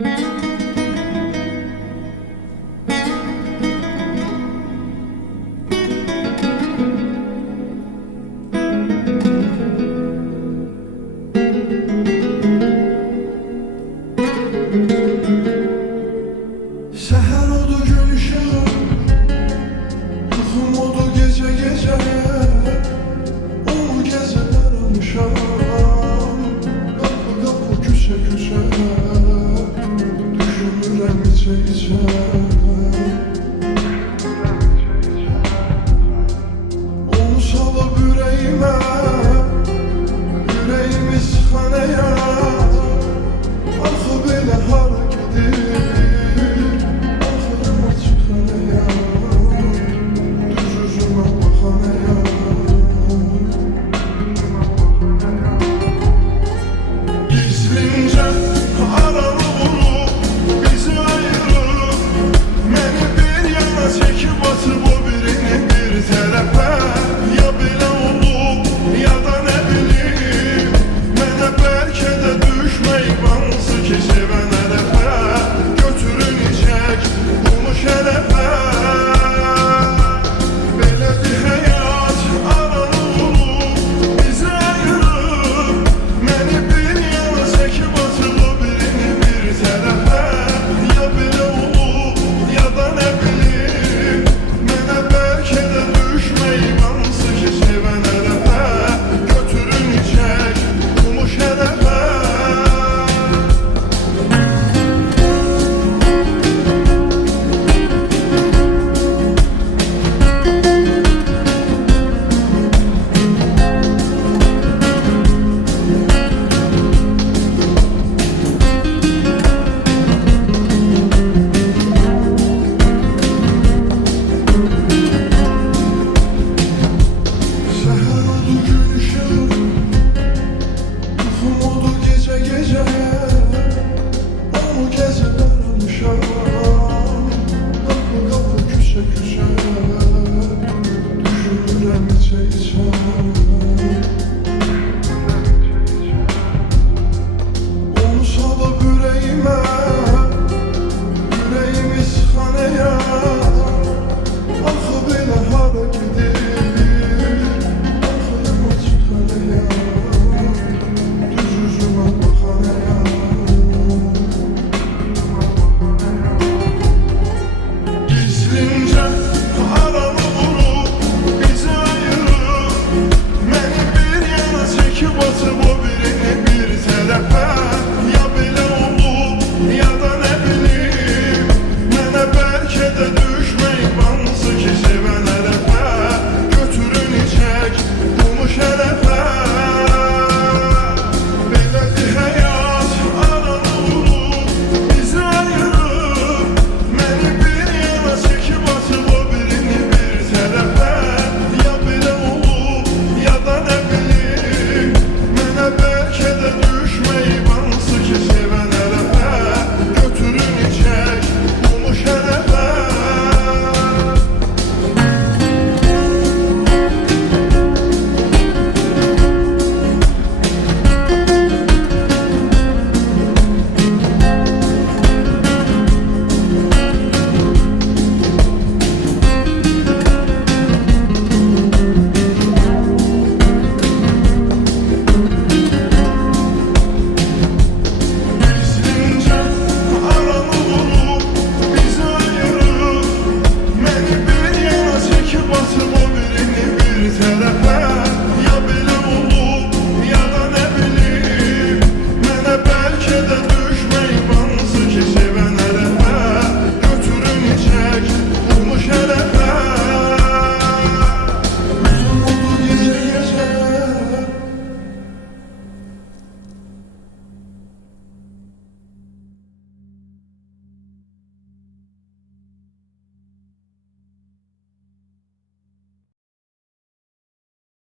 Seher oldu gün ışığı, yuxum oldu gece gece. O geceler almışam, kapı kapı küçe küçe. Düşünürəm içe içe. Onu salıb ürəyimə, ürəyimi sıxan həyat. Axı belə hara gedir? Onu salıb ürəyimə, ürəyimi sıxan həyat. Axı belə hara gedir? Axırıma çıxan həyat, düz üzümə baxan həyat. Gizlincə aramı vurub bizi ayırıb, məni bir yana çəkib atıb o birini bir tərəfə. Ya belə olub, ya da nə bilim, mənə bəlkə də düşməyib hansı ki sevən ərəfə. Götürün içək bunu şərəfə. Belədir həyat, aranı vurub bizi ayırıb, məni bir yana çəkib atıb o birini bir tərəfə. Ya belə olub, ya da nə bilim, mənə bəlkə də düşməyib hansı ki sevən ərəfə. Götürün içək bunu şərəfə. Gizlincə aramı vurub bizi ayırıb, məni bir yana çəkib atıb o birini bir tərəfə.